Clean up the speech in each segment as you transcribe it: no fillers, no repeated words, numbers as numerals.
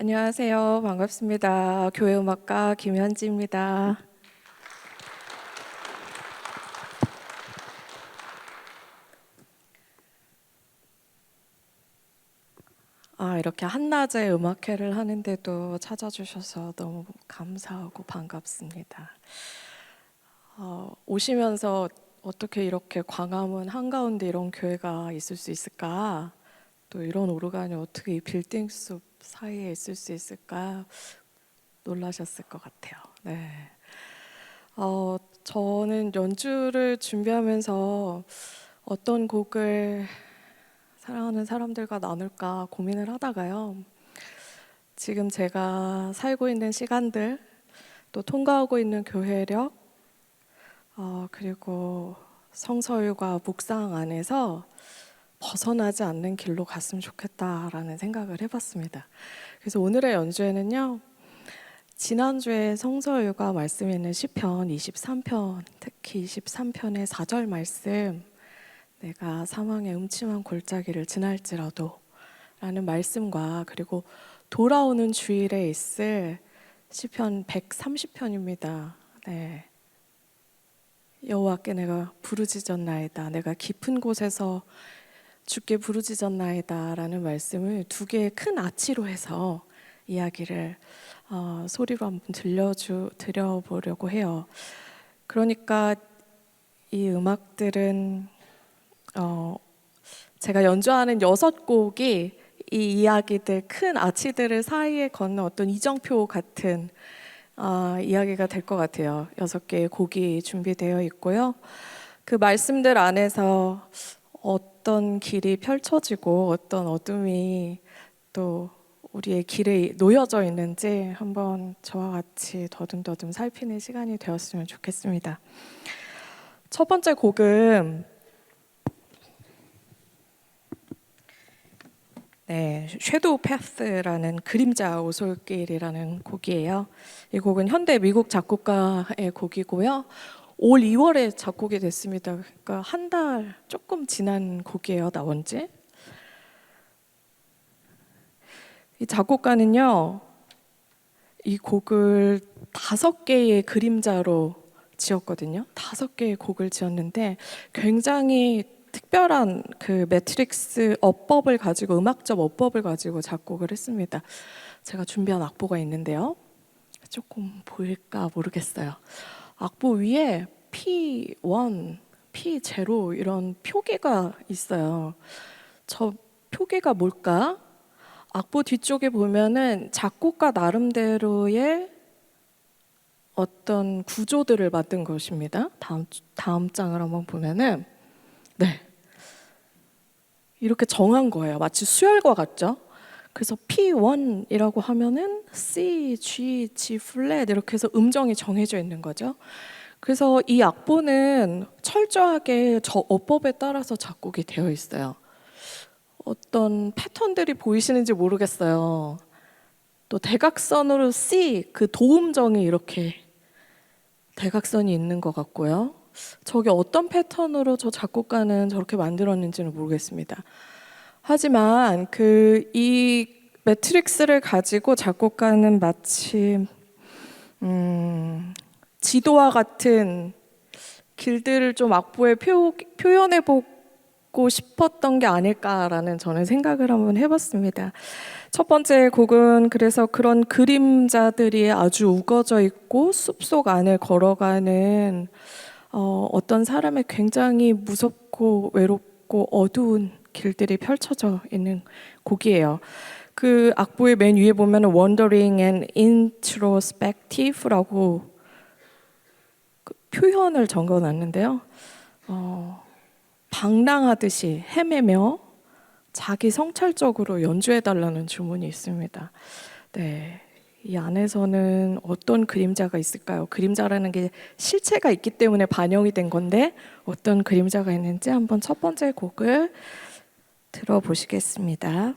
안녕하세요. 반갑습니다. 교회 음악가 김현지입니다. 이렇게 한낮에 음악회를 하는데도 찾아주셔서 너무 감사하고 반갑습니다. 오시면서 어떻게 이렇게 광화문 한가운데 이런 교회가 있을 수 있을까? 또 이런 오르간이 어떻게 이 빌딩 숲 사이에 있을 수 있을까? 놀라셨을 것 같아요. 네. 저는 연주를 준비하면서 어떤 곡을 사랑하는 사람들과 나눌까 고민을 하다가요. 지금 제가 살고 있는 시간들, 또 통과하고 있는 교회력, 그리고 성서율과 묵상 안에서 벗어나지 않는 길로 갔으면 좋겠다라는 생각을 해봤습니다. 그래서 오늘의 연주에는요, 지난주에 성서율과 말씀에 있는 시편 23편, 특히 23편의 4절 말씀, 내가 사망의 음침한 골짜기를 지날지라도 라는 말씀과, 그리고 돌아오는 주일에 있을 시편 130편입니다. 네. 여호와께 내가 부르짖었나이다, 내가 깊은 곳에서 주께 부르짖었나이다 라는 말씀을 두 개의 큰 아치로 해서 이야기를 소리로 한번 들려보려고 해요. 그러니까 이 음악들은 제가 연주하는 6곡이 이 이야기들, 큰 아치들을 사이에 걷는 어떤 이정표 같은 이야기가 될 것 같아요. 6개의 곡이 준비되어 있고요. 그 말씀들 안에서 어떤 길이 펼쳐지고 어떤 어둠이 또 우리의 길에 놓여져 있는지 한번 저와 같이 더듬더듬 살피는 시간이 되었으면 좋겠습니다. 첫 번째 곡은 섀도우 패스라는 그림자 오솔길이라는 곡이에요. 이 곡은 현대 미국 작곡가의 곡이고요. 올 2월에 작곡이 됐습니다. 그러니까 한 달 조금 지난 곡이에요, 나온 지. 이 작곡가는요, 이 곡을 5개의 그림자로 지었거든요. 5개의 곡을 지었는데 굉장히 특별한 그 매트릭스 어법을 가지고, 음악적 어법을 가지고 작곡을 했습니다. 제가 준비한 악보가 있는데요. 조금 보일까 모르겠어요. 악보 위에 P1, P0 이런 표기가 있어요. 저 표기가 뭘까? 악보 뒤쪽에 보면은 작곡가 나름대로의 어떤 구조들을 만든 것입니다. 다음 장을 한번 보면은 이렇게 정한 거예요. 마치 수열과 같죠? 그래서 P1이라고 하면은 C, G, G 플랫 이렇게 해서 음정이 정해져 있는 거죠. 그래서 이 악보는 철저하게 저 어법에 따라서 작곡이 되어 있어요. 어떤 패턴들이 보이시는지 모르겠어요. 또 대각선으로 C, 그 도음정이 이렇게 대각선이 있는 것 같고요. 저게 어떤 패턴으로 저 작곡가는 저렇게 만들었는지는 모르겠습니다. 하지만 이 매트릭스를 가지고 작곡가는 마치 지도와 같은 길들을 좀 악보에 표현해 보고 싶었던 게 아닐까라는 저는 생각을 한번 해봤습니다. 첫 번째 곡은 그래서 그런 그림자들이 아주 우거져 있고 숲속 안을 걸어가는 어떤 사람의 굉장히 무섭고 외롭고 어두운 길들이 펼쳐져 있는 곡이에요. 그 악보의 맨 위에 보면 Wandering and Introspective라고 그 표현을 적어놨는데요. 방랑하듯이 헤매며 자기 성찰적으로 연주해달라는 주문이 있습니다. 네, 이 안에서는 어떤 그림자가 있을까요? 그림자라는 게 실체가 있기 때문에 반영이 된 건데 어떤 그림자가 있는지 한번 첫 번째 곡을 들어보시겠습니다.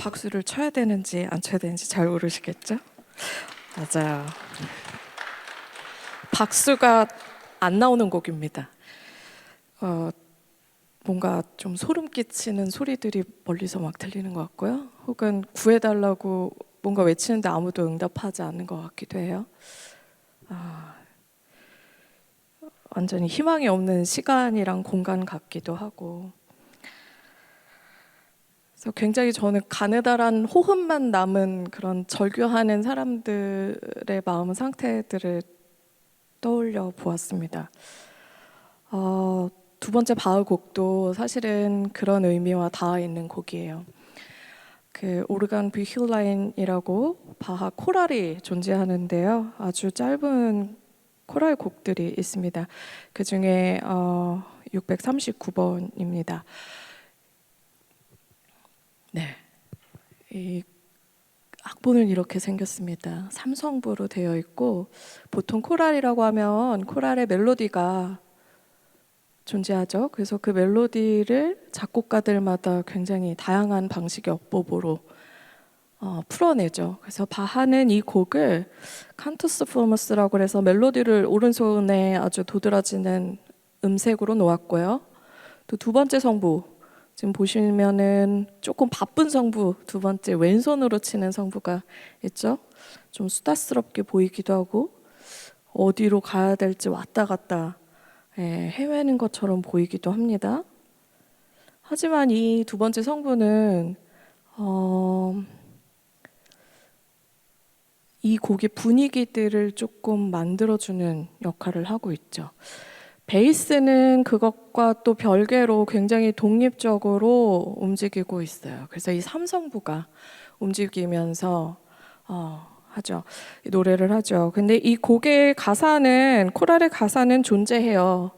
박수를 쳐야 되는지 안 쳐야 되는지 잘 모르시겠죠? 맞아요. 박수가 안 나오는 곡입니다. 뭔가 좀 소름 끼치는 소리들이 멀리서 막 들리는 것 같고요. 혹은 구해달라고 뭔가 외치는데 아무도 응답하지 않는 것 같기도 해요. 완전히 희망이 없는 시간이랑 공간 같기도 하고. 그래서 굉장히 저는 가느다란 호흡만 남은 그런 절규하는 사람들의 마음 상태들을 떠올려 보았습니다. 두 번째 바흐 곡도 사실은 그런 의미와 닿아 있는 곡이에요. 그 오르간 뷰힐라인이라고 바하 코랄이 존재하는데요. 아주 짧은 코랄 곡들이 있습니다. 그 중에 639번입니다. 네, 이 악보는 이렇게 생겼습니다. 삼성부로 되어 있고, 보통 코랄이라고 하면 코랄의 멜로디가 존재하죠. 그래서 그 멜로디를 작곡가들마다 굉장히 다양한 방식의 어법으로 풀어내죠. 그래서 바하는 이 곡을 칸투스 포머스라고 해서 멜로디를 오른손에 아주 도드라지는 음색으로 놓았고요. 또 두 번째 성부, 지금 보시면은 조금 바쁜 성부, 두 번째 왼손으로 치는 성부가 있죠. 좀 수다스럽게 보이기도 하고 어디로 가야 될지 왔다 갔다 헤매는 것처럼 보이기도 합니다. 하지만 이 두 번째 성부는 이 곡의 분위기들을 조금 만들어주는 역할을 하고 있죠. 베이스는 그것과 또 별개로 굉장히 독립적으로 움직이고 있어요. 그래서 이 삼성부가 움직이면서 하죠. 노래를 하죠. 근데 이 곡의 가사는, 코랄의 가사는 존재해요.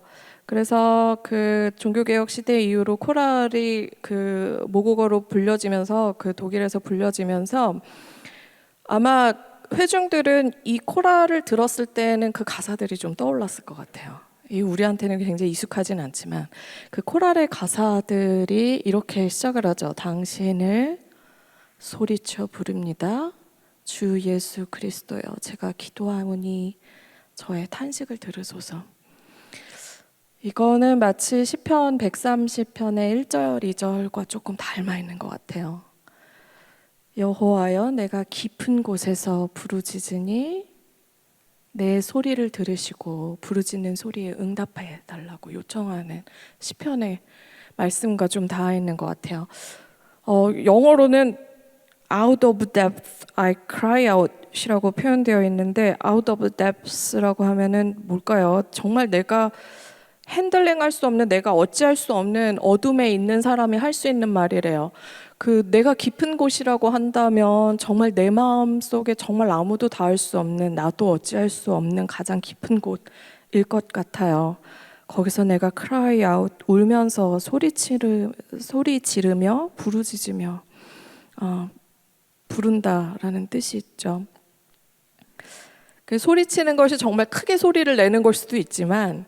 그래서 그 종교개혁 시대 이후로 코랄이 그 모국어로 불려지면서, 그 독일에서 불려지면서 아마 회중들은 이 코랄을 들었을 때는 그 가사들이 좀 떠올랐을 것 같아요. 이 우리한테는 굉장히 익숙하진 않지만 그 코랄의 가사들이 이렇게 시작을 하죠. 당신을 소리쳐 부릅니다. 주 예수 그리스도여, 제가 기도하오니 저의 탄식을 들으소서. 이거는 마치 시편 130편의 1절, 2절과 조금 닮아 있는 것 같아요. 여호와여, 내가 깊은 곳에서 부르짖으니 내 소리를 들으시고 부르짖는 소리에 응답해 달라고 요청하는 시편의 말씀과 좀 닿아 있는 것 같아요. 영어로는 out of depth I cry out이라고 표현되어 있는데 out of depths라고 하면은 뭘까요? 정말 내가 핸들링할 수 없는, 내가 어찌할 수 없는 어둠에 있는 사람이 할 수 있는 말이래요. 그 내가 깊은 곳이라고 한다면 정말 내 마음 속에 정말 아무도 닿을 수 없는, 나도 어찌할 수 없는 가장 깊은 곳일 것 같아요. 거기서 내가 cry out, 울면서 소리 지르며 부르짖으며 부른다라는 뜻이 있죠. 그 소리치는 것이 정말 크게 소리를 내는 걸 수도 있지만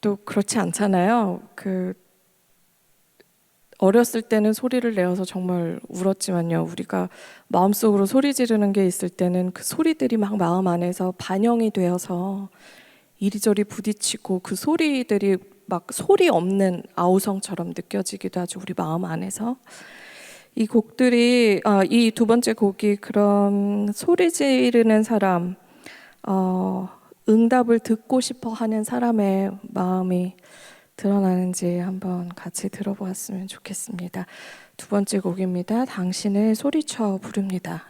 또 그렇지 않잖아요. 어렸을 때는 소리를 내어서 정말 울었지만요. 우리가 마음속으로 소리 지르는 게 있을 때는 그 소리들이 막 마음 안에서 반영이 되어서 이리저리 부딪히고 그 소리들이 막 소리 없는 아우성처럼 느껴지기도 하죠. 우리 마음 안에서. 이 곡들이 이 두 번째 곡이 그런 소리 지르는 사람, 응답을 듣고 싶어 하는 사람의 마음이 드러나는지 한번 같이 들어보았으면 좋겠습니다. 두 번째 곡입니다. 당신을 소리쳐 부릅니다.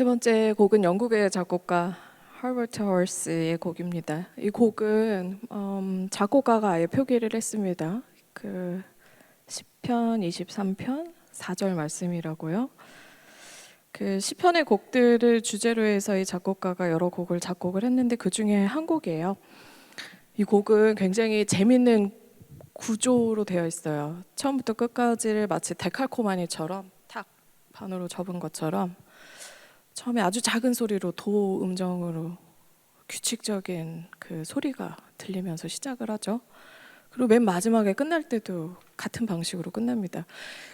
세 번째 곡은 영국의 작곡가 허버트 허스의 곡입니다. 이 곡은 작곡가가 아예 표기를 했습니다. 그 시편 23편 4절 말씀이라고요. 그 시편의 곡들을 주제로 해서 이 작곡가가 여러 곡을 작곡을 했는데 그 중에 한 곡이에요. 이 곡은 굉장히 재밌는 구조로 되어 있어요. 처음부터 끝까지를 마치 데칼코마니처럼 탁 반으로 접은 것처럼 처음에 아주 작은 소리로 도 음정으로 규칙적인 그 소리가 들리면서 시작을 하죠. 그리고 맨 마지막에 끝날 때도 같은 방식으로 끝납니다.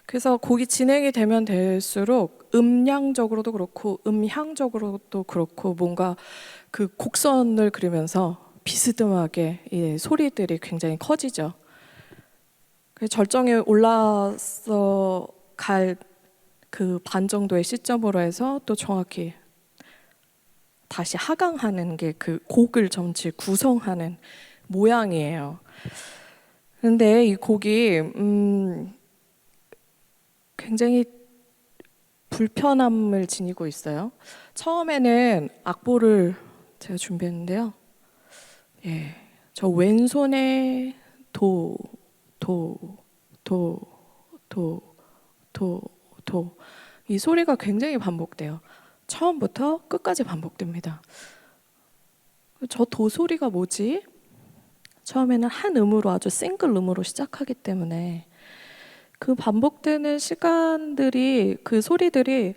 그래서 곡이 진행이 되면 될수록 음량적으로도 그렇고 음향적으로도 그렇고 뭔가 그 곡선을 그리면서 비스듬하게 이 소리들이 굉장히 커지죠. 절정에 올라서 갈 그 반 정도의 시점으로 해서 또 정확히 다시 하강하는 게 그 곡을 전체 구성하는 모양이에요. 그런데 이 곡이 굉장히 불편함을 지니고 있어요. 처음에는 악보를 제가 준비했는데요. 예, 저 왼손에 도, 도, 도, 도, 도, 도. 이 소리가 굉장히 반복돼요. 처음부터 끝까지 반복됩니다. 저 도 소리가 뭐지? 처음에는 한 음으로 아주 싱글 음으로 시작하기 때문에 그 반복되는 시간들이 그 소리들이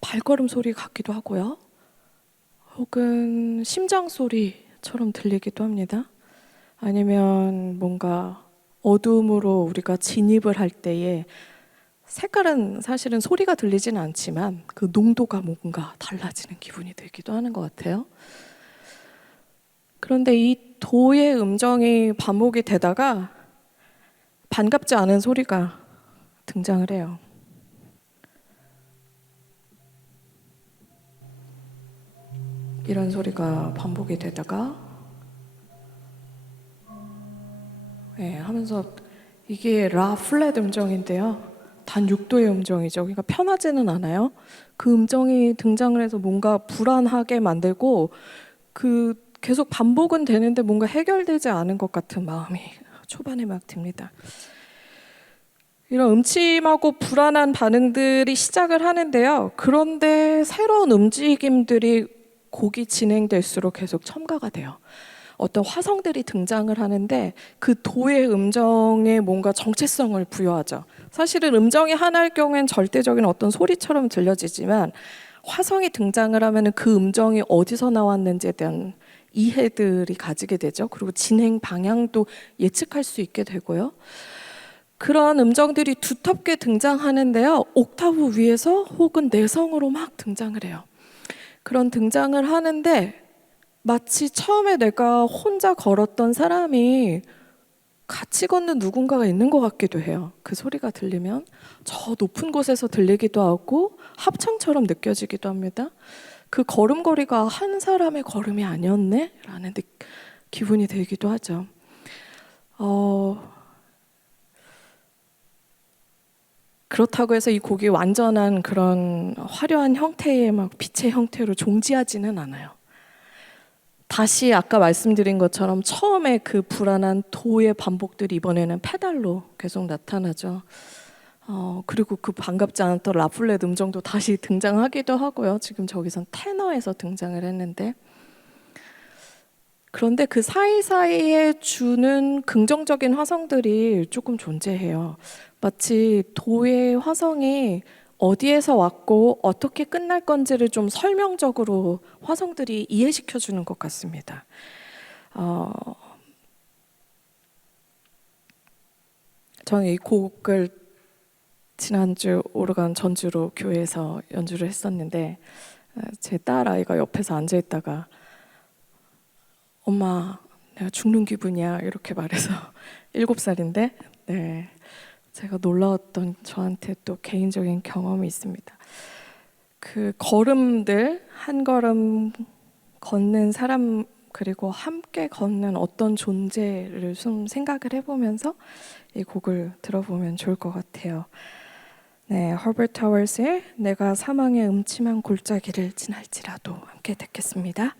발걸음 소리 같기도 하고요. 혹은 심장 소리처럼 들리기도 합니다. 아니면 뭔가 어둠으로 우리가 진입을 할 때에 색깔은 사실은 소리가 들리지는 않지만 그 농도가 뭔가 달라지는 기분이 들기도 하는 것 같아요. 그런데 이 도의 음정이 반복이 되다가 반갑지 않은 소리가 등장을 해요. 이런 소리가 반복이 되다가 하면서 이게 라 플랫 음정인데요. 단 6도의 음정이죠. 그러니까 편하지는 않아요. 그 음정이 등장을 해서 뭔가 불안하게 만들고 그 계속 반복은 되는데 뭔가 해결되지 않은 것 같은 마음이 초반에 막 듭니다. 이런 음침하고 불안한 반응들이 시작을 하는데요. 그런데 새로운 움직임들이 곡이 진행될수록 계속 첨가가 돼요. 어떤 화성들이 등장을 하는데 그 도의 음정에 뭔가 정체성을 부여하죠. 사실은 음정이 하나일 경우엔 절대적인 어떤 소리처럼 들려지지만 화성이 등장을 하면 그 음정이 어디서 나왔는지에 대한 이해들이 가지게 되죠. 그리고 진행 방향도 예측할 수 있게 되고요. 그런 음정들이 두텁게 등장하는데요. 옥타브 위에서 혹은 내성으로 막 등장을 해요. 그런 등장을 하는데 마치 처음에 내가 혼자 걸었던 사람이 같이 걷는 누군가가 있는 것 같기도 해요. 그 소리가 들리면 저 높은 곳에서 들리기도 하고 합창처럼 느껴지기도 합니다. 그 걸음걸이가 한 사람의 걸음이 아니었네? 라는 기분이 들기도 하죠. 그렇다고 해서 이 곡이 완전한 그런 화려한 형태의 막 빛의 형태로 존재하지는 않아요. 다시 아까 말씀드린 것처럼 처음에 그 불안한 도의 반복들이 이번에는 페달로 계속 나타나죠. 그리고 그 반갑지 않았던 라플렛 음정도 다시 등장하기도 하고요. 지금 저기선 테너에서 등장을 했는데 그런데 그 사이사이에 주는 긍정적인 화성들이 조금 존재해요. 마치 도의 화성이 어디에서 왔고 어떻게 끝날 건지를 좀 설명적으로 화성들이 이해시켜 주는 것 같습니다. 저는 이 곡을 지난주 오르간 전주로 교회에서 연주를 했었는데 제 딸아이가 옆에서 앉아있다가 엄마 내가 죽는 기분이야 이렇게 말해서 7살인데 네, 제가 놀라웠던 저한테 또 개인적인 경험이 있습니다. 그 걸음들 한 걸음 걷는 사람 그리고 함께 걷는 어떤 존재를 좀 생각을 해보면서 이 곡을 들어보면 좋을 것 같아요. 네, 허버트 하월스의 내가 사망의 음침한 골짜기를 지날지라도 함께 듣겠습니다.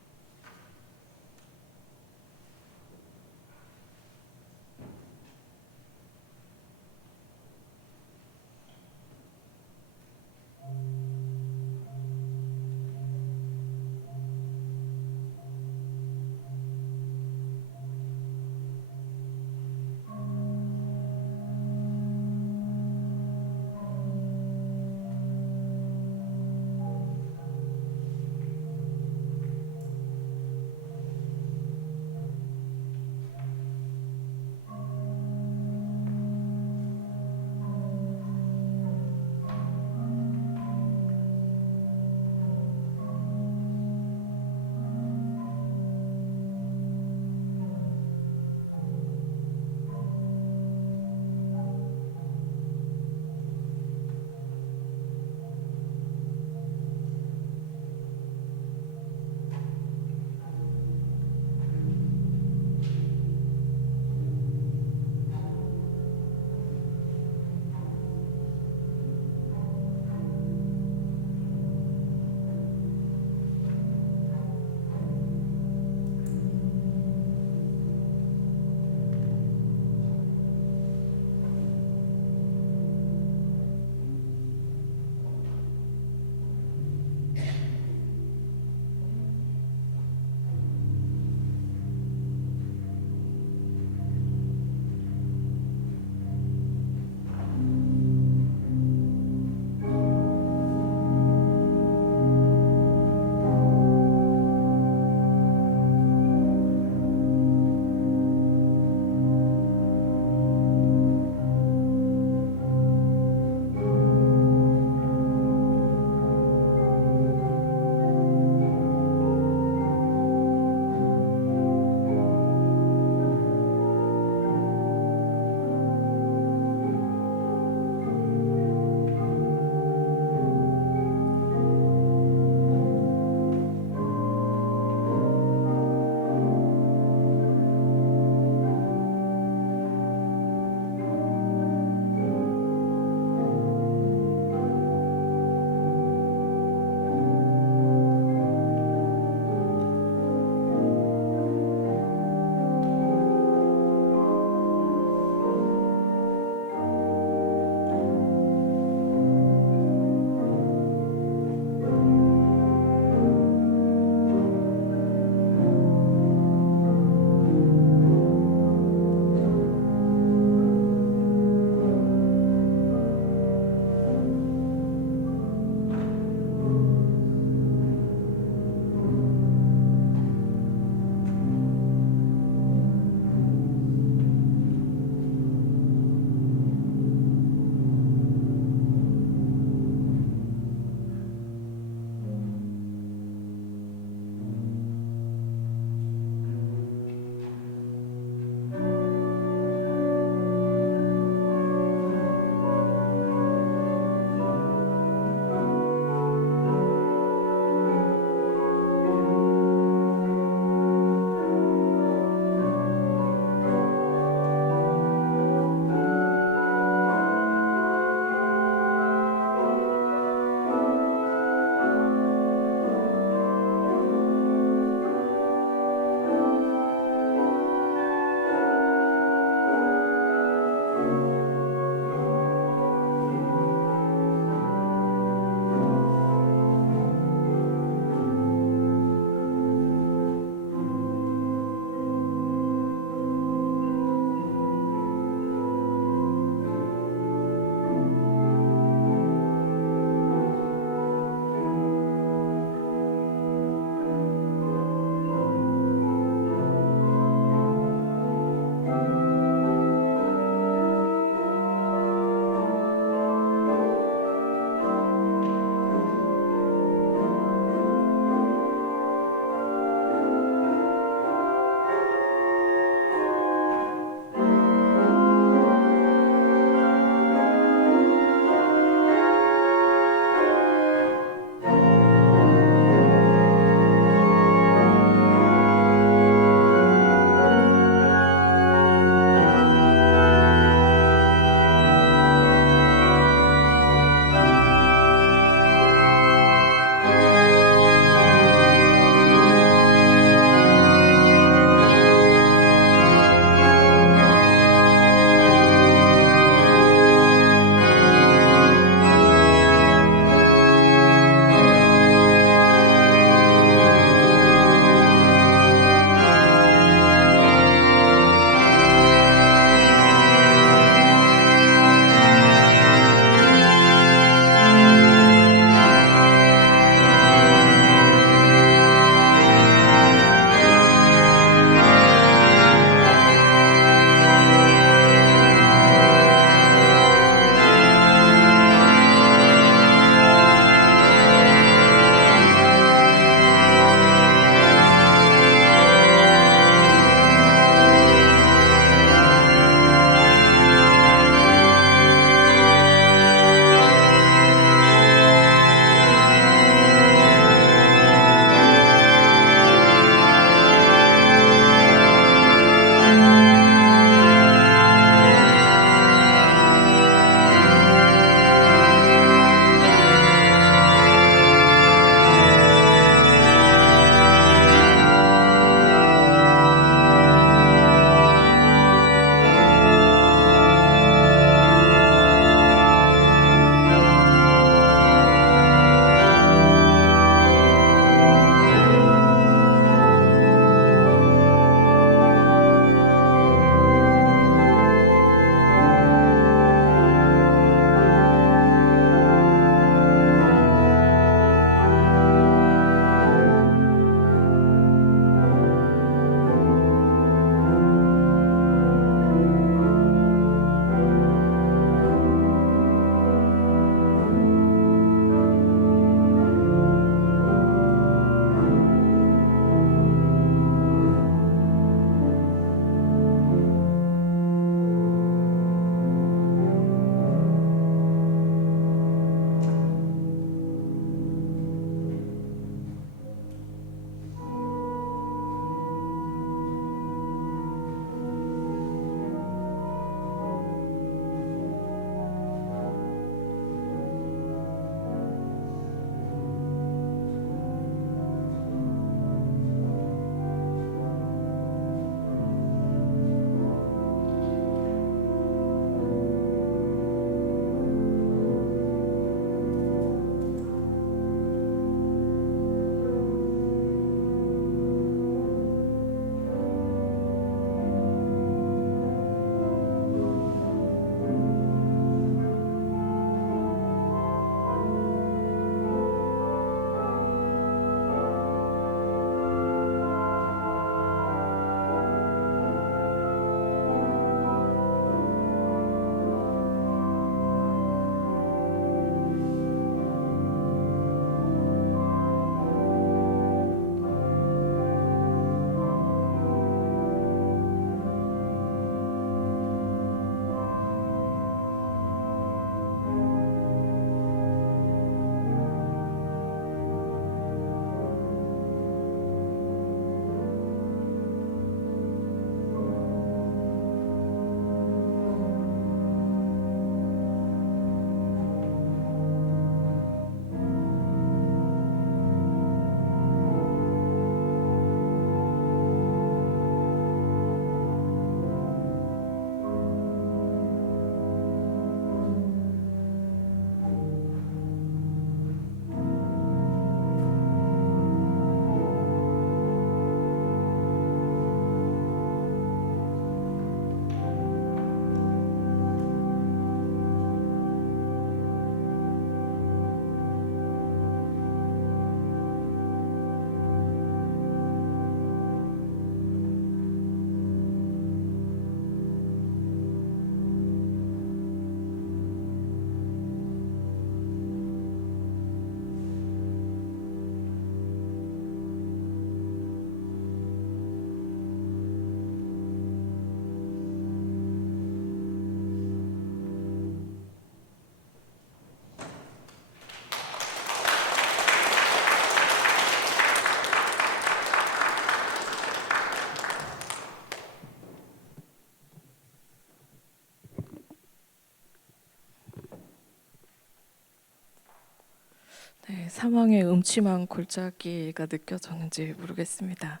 네, 사망의 음침한 골짜기가 느껴졌는지 모르겠습니다.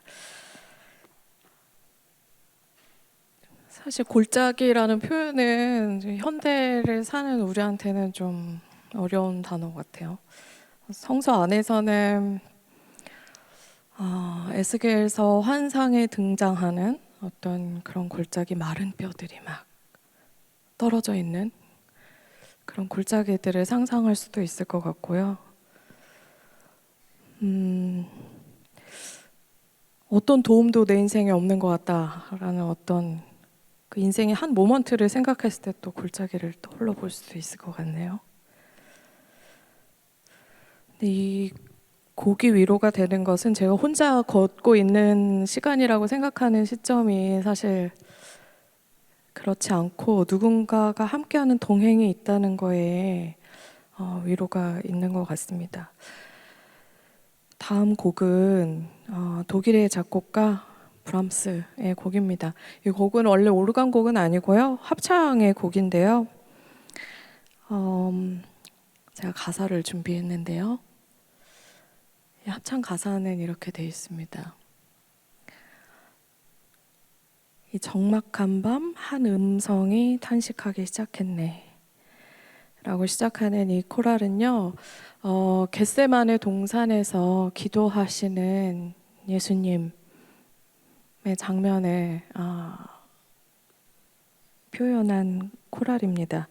사실 골짜기라는 표현은 현대를 사는 우리한테는 좀 어려운 단어 같아요. 성서 안에서는 에스겔서 환상에 등장하는 어떤 그런 골짜기 마른 뼈들이 막 떨어져 있는 그런 골짜기들을 상상할 수도 있을 것 같고요. 어떤 도움도 내 인생에 없는 것 같다라는 어떤 그 인생의 한 모먼트를 생각했을 때 또 골짜기를 떠올려 볼 수도 있을 것 같네요. 근데 이 곡이 위로가 되는 것은 제가 혼자 걷고 있는 시간이라고 생각하는 시점이 사실 그렇지 않고 누군가가 함께하는 동행이 있다는 거에 위로가 있는 것 같습니다. 다음 곡은 독일의 작곡가 브람스의 곡입니다. 이 곡은 원래 오르간 곡은 아니고요. 합창의 곡인데요. 제가 가사를 준비했는데요. 이 합창 가사는 이렇게 되어 있습니다. 이 적막한 밤 한 음성이 탄식하기 시작했네 라고 시작하는 이 코랄은요, 겟세마네 동산에서 기도하시는 예수님의 장면을 표현한 코랄입니다.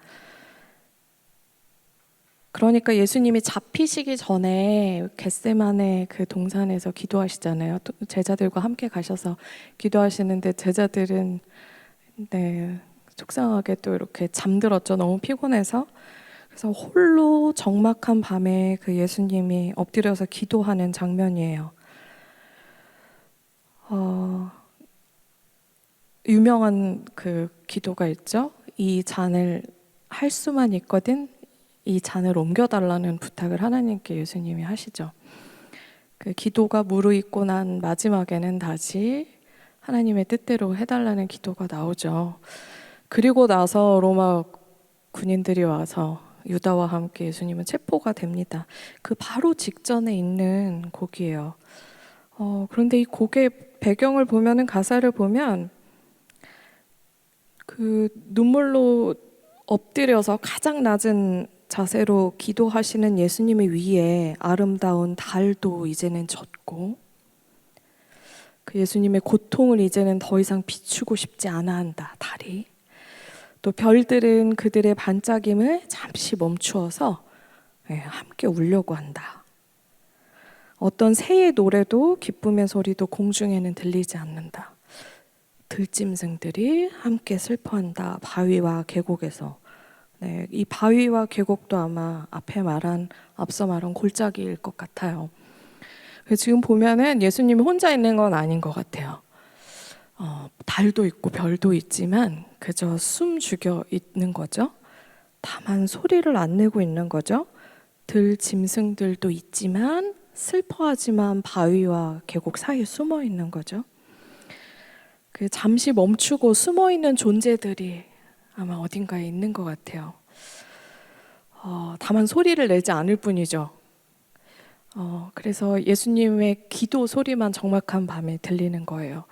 그러니까 예수님이 잡히시기 전에 겟세마네 그 동산에서 기도하시잖아요. 제자들과 함께 가셔서 기도하시는데 제자들은 속상하게 또 이렇게 잠들었죠. 너무 피곤해서. 그래서 홀로 적막한 밤에 그 예수님이 엎드려서 기도하는 장면이에요. 유명한 그 기도가 있죠. 이 잔을 할 수만 있거든 이 잔을 옮겨달라는 부탁을 하나님께 예수님이 하시죠. 그 기도가 무르익고 난 마지막에는 다시 하나님의 뜻대로 해달라는 기도가 나오죠. 그리고 나서 로마 군인들이 와서 유다와 함께 예수님은 체포가 됩니다. 그 바로 직전에 있는 곡이에요. 그런데 이 곡의 배경을 보면은 가사를 보면 그 눈물로 엎드려서 가장 낮은 자세로 기도하시는 예수님의 위에 아름다운 달도 이제는 졌고 그 예수님의 고통을 이제는 더 이상 비추고 싶지 않아 한다. 달이. 또 별들은 그들의 반짝임을 잠시 멈추어서 함께 울려고 한다. 어떤 새의 노래도 기쁨의 소리도 공중에는 들리지 않는다. 들짐승들이 함께 슬퍼한다. 바위와 계곡에서. 네, 이 바위와 계곡도 아마 앞서 말한 골짜기일 것 같아요. 지금 보면은 예수님이 혼자 있는 건 아닌 것 같아요. 달도 있고 별도 있지만 그저 숨 죽여 있는 거죠. 다만 소리를 안 내고 있는 거죠. 들짐승들도 있지만 슬퍼하지만 바위와 계곡 사이에 숨어 있는 거죠. 그 잠시 멈추고 숨어 있는 존재들이 아마 어딘가에 있는 것 같아요. 다만 소리를 내지 않을 뿐이죠. 그래서 예수님의 기도 소리만 적막한 밤에 들리는 거예요.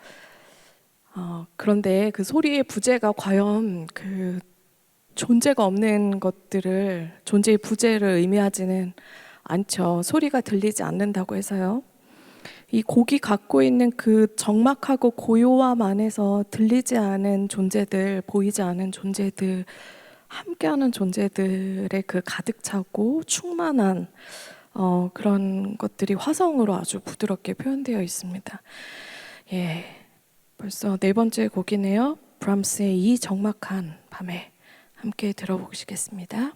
그런데 그 소리의 부재가 과연 그 존재가 없는 것들을, 존재의 부재를 의미하지는 않죠. 소리가 들리지 않는다고 해서요. 이 곡이 갖고 있는 그 적막하고 고요함 안에서 들리지 않은 존재들, 보이지 않은 존재들, 함께하는 존재들의 그 가득 차고 충만한 그런 것들이 화성으로 아주 부드럽게 표현되어 있습니다. 예, 벌써 네 번째 곡이네요. 브람스의 이 적막한 밤에 함께 들어보시겠습니다.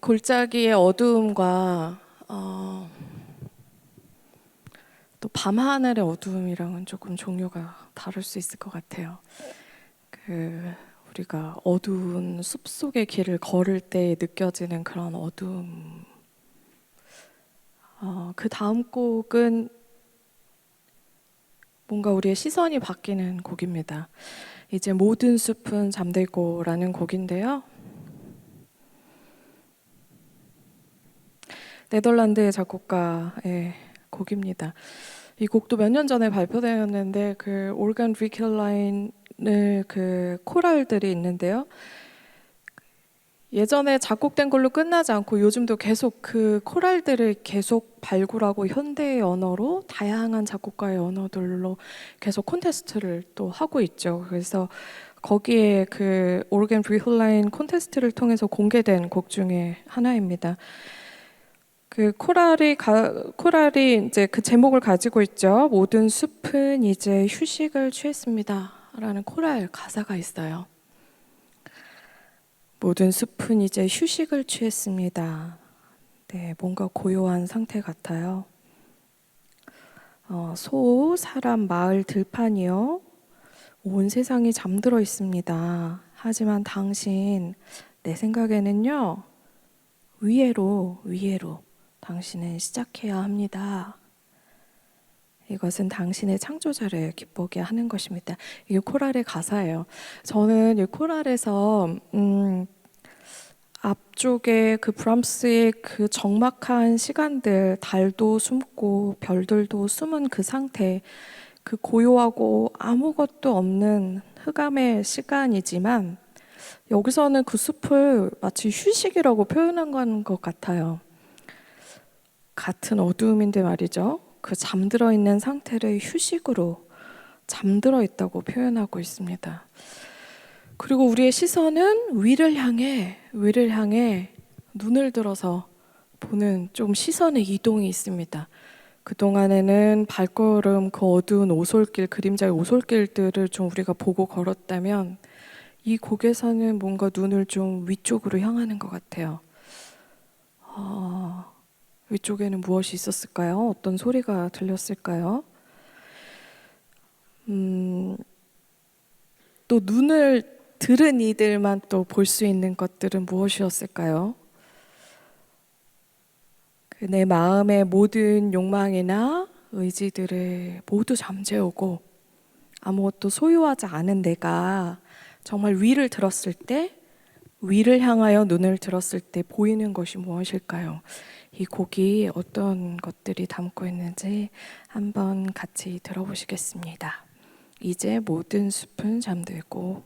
골짜기의 어두움과 또 밤하늘의 어두움이랑은 조금 종류가 다를 수 있을 것 같아요. 우리가 어두운 숲속의 길을 걸을 때 느껴지는 그런 어두움. 그 다음 곡은 뭔가 우리의 시선이 바뀌는 곡입니다. 이제 모든 숲은 잠들고라는 곡인데요. 네덜란드의 작곡가의 곡입니다. 이 곡도 몇 년 전에 발표되었는데 그 올간 리켈라인의 그 코랄들이 있는데요. 예전에 작곡된 걸로 끝나지 않고 요즘도 계속 그 코랄들을 계속 발굴하고 현대의 언어로 다양한 작곡가의 언어들로 계속 콘테스트를 또 하고 있죠. 그래서 거기에 그 오르겐 브리클라인 콘테스트를 통해서 공개된 곡 중에 하나입니다. 그 코랄이 이제 그 제목을 가지고 있죠. 모든 숲은 이제 휴식을 취했습니다라는 코랄 가사가 있어요. 모든 숲은 이제 휴식을 취했습니다. 네, 뭔가 고요한 상태 같아요. 사람, 마을, 들판이요. 온 세상이 잠들어 있습니다. 하지만 당신, 내 생각에는요, 위에로 당신은 시작해야 합니다. 이것은 당신의 창조자를 기쁘게 하는 것입니다. 이게 코랄의 가사예요. 저는 이 코랄에서 앞쪽에 그 브람스의 그 적막한 시간들, 달도 숨고 별들도 숨은 그 상태, 그 고요하고 아무것도 없는 흑암의 시간이지만 여기서는 그 숲을 마치 휴식이라고 표현한 것 같아요. 같은 어두움인데 말이죠. 그 잠들어 있는 상태를 휴식으로 잠들어 있다고 표현하고 있습니다. 그리고 우리의 시선은 위를 향해 눈을 들어서 보는 좀 시선의 이동이 있습니다. 그동안에는 발걸음 그 어두운 오솔길, 그림자의 오솔길들을 좀 우리가 보고 걸었다면 이 곡에서는 뭔가 눈을 좀 위쪽으로 향하는 것 같아요. 위쪽에는 무엇이 있었을까요? 어떤 소리가 들렸을까요? 또 눈을 들은 이들만 또 볼 수 있는 것들은 무엇이었을까요? 내 마음의 모든 욕망이나 의지들을 모두 잠재우고 아무것도 소유하지 않은 내가 정말 위를 들었을 때, 위를 향하여 눈을 들었을 때 보이는 것이 무엇일까요? 이 곡이 어떤 것들이 담고 있는지 한번 같이 들어보시겠습니다. 이제 모든 숲은 잠들고.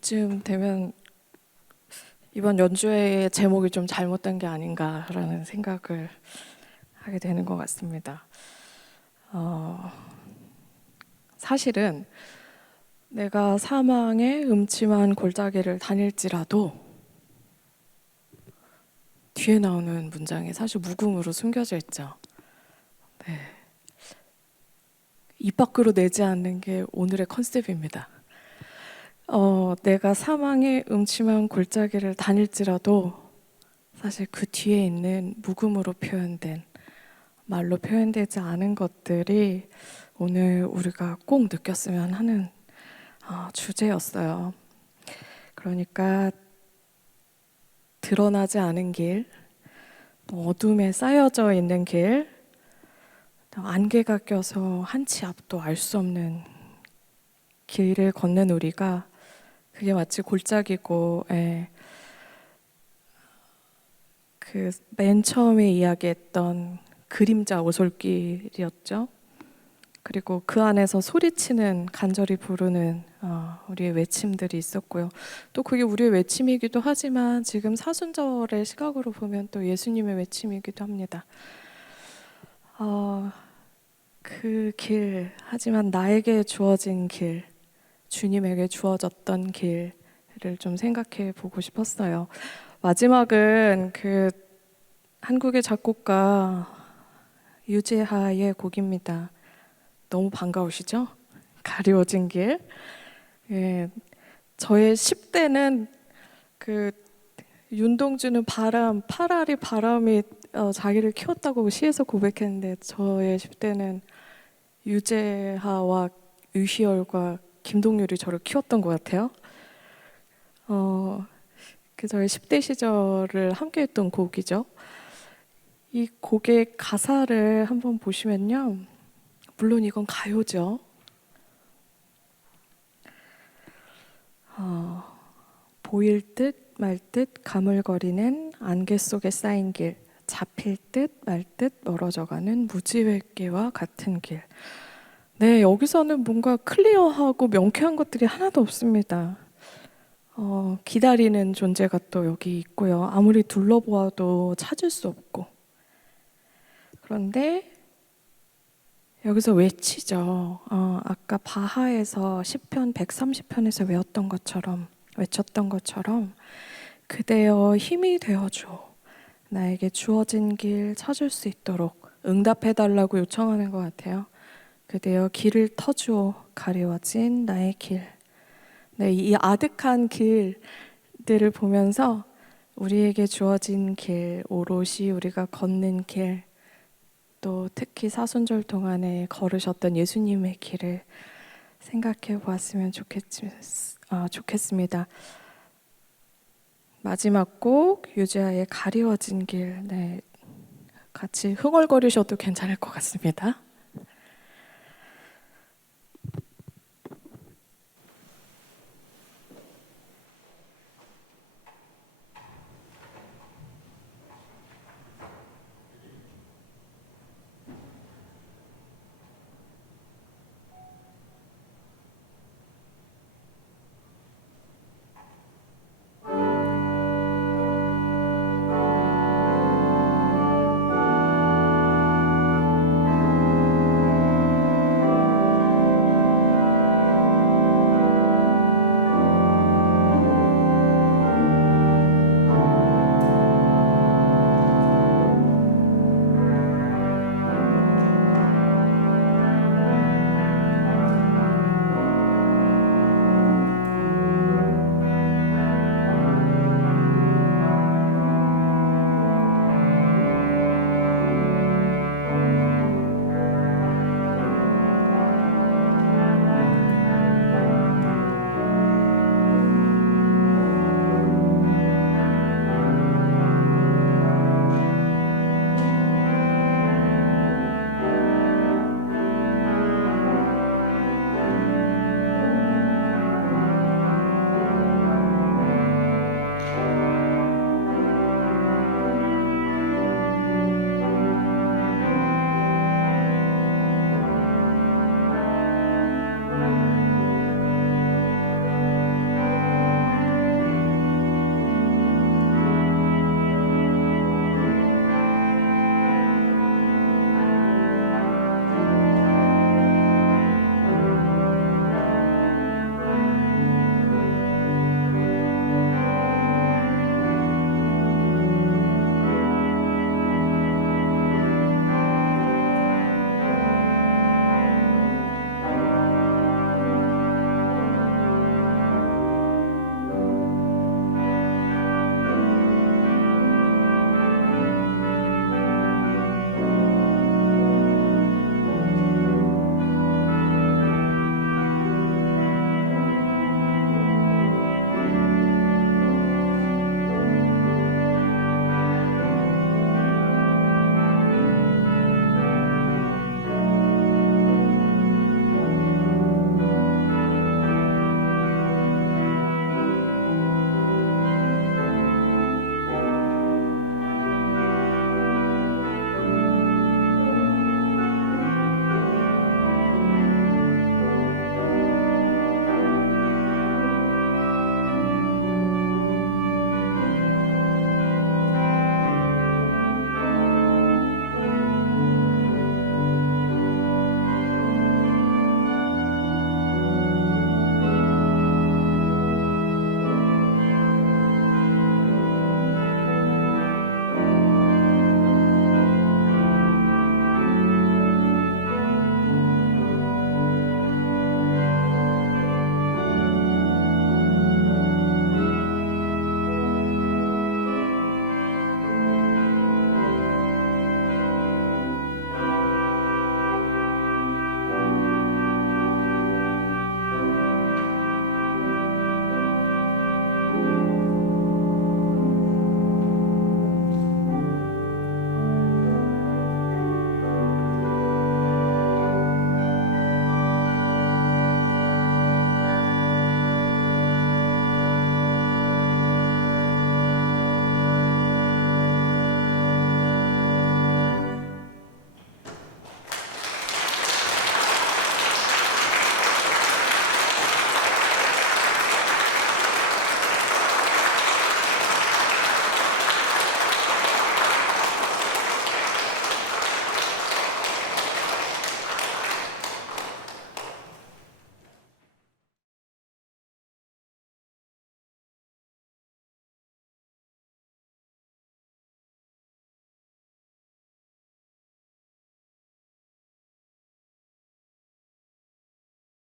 이쯤 되면 이번 연주회의 제목이 좀 잘못된 게 아닌가라는 생각을 하게 되는 것 같습니다. 사실은 내가 사망의 음침한 골짜기를 다닐지라도 뒤에 나오는 문장이 사실 묵음으로 숨겨져 있죠. 네. 입 밖으로 내지 않는 게 오늘의 컨셉입니다. 내가 사망의 음침한 골짜기를 다닐지라도 사실 그 뒤에 있는 묵음으로 표현된, 말로 표현되지 않은 것들이 오늘 우리가 꼭 느꼈으면 하는 주제였어요. 그러니까 드러나지 않은 길, 어둠에 쌓여져 있는 길, 안개가 껴서 한치 앞도 알 수 없는 길을 걷는 우리가 그게 마치 골짜기고, 그 맨 처음에 이야기했던 그림자 오솔길이었죠. 그리고 그 안에서 소리치는, 간절히 부르는 우리의 외침들이 있었고요. 또 그게 우리의 외침이기도 하지만 지금 사순절의 시각으로 보면 또 예수님의 외침이기도 합니다. 그 길, 하지만 나에게 주어진 길, 주님에게 주어졌던 길을 좀 생각해 보고 싶었어요. 마지막은 그 한국의 작곡가 유재하의 곡입니다. 너무 반가우시죠? 가리워진 길. 예, 저의 10대는 그 윤동주는 바람, 파라리 바람이 자기를 키웠다고 시에서 고백했는데 저의 10대는 유재하와 유희열과 김동률이 저를 키웠던 것 같아요. 그 저의 10대 시절을 함께했던 곡이죠. 이 곡의 가사를 한번 보시면요, 물론 이건 가요죠. 보일 듯 말 듯 가물거리는 안개 속에 쌓인 길, 잡힐 듯 말 듯 멀어져가는 무지갯개와 같은 길. 네, 여기서는 뭔가 클리어하고 명쾌한 것들이 하나도 없습니다. 기다리는 존재가 또 여기 있고요. 아무리 둘러보아도 찾을 수 없고. 그런데 여기서 외치죠. 아까 바하에서 시편 130편에서 외쳤던 것처럼 그대여 힘이 되어줘. 나에게 주어진 길 찾을 수 있도록 응답해달라고 요청하는 것 같아요. 그대여 길을 터주어 가리워진 나의 길. 네, 이 아득한 길들을 보면서 우리에게 주어진 길, 오롯이 우리가 걷는 길, 또 특히 사순절 동안에 걸으셨던 예수님의 길을 생각해 보았으면 좋겠습니다. 마지막 곡 유재하의 가리워진 길, 네, 같이 흥얼거리셔도 괜찮을 것 같습니다.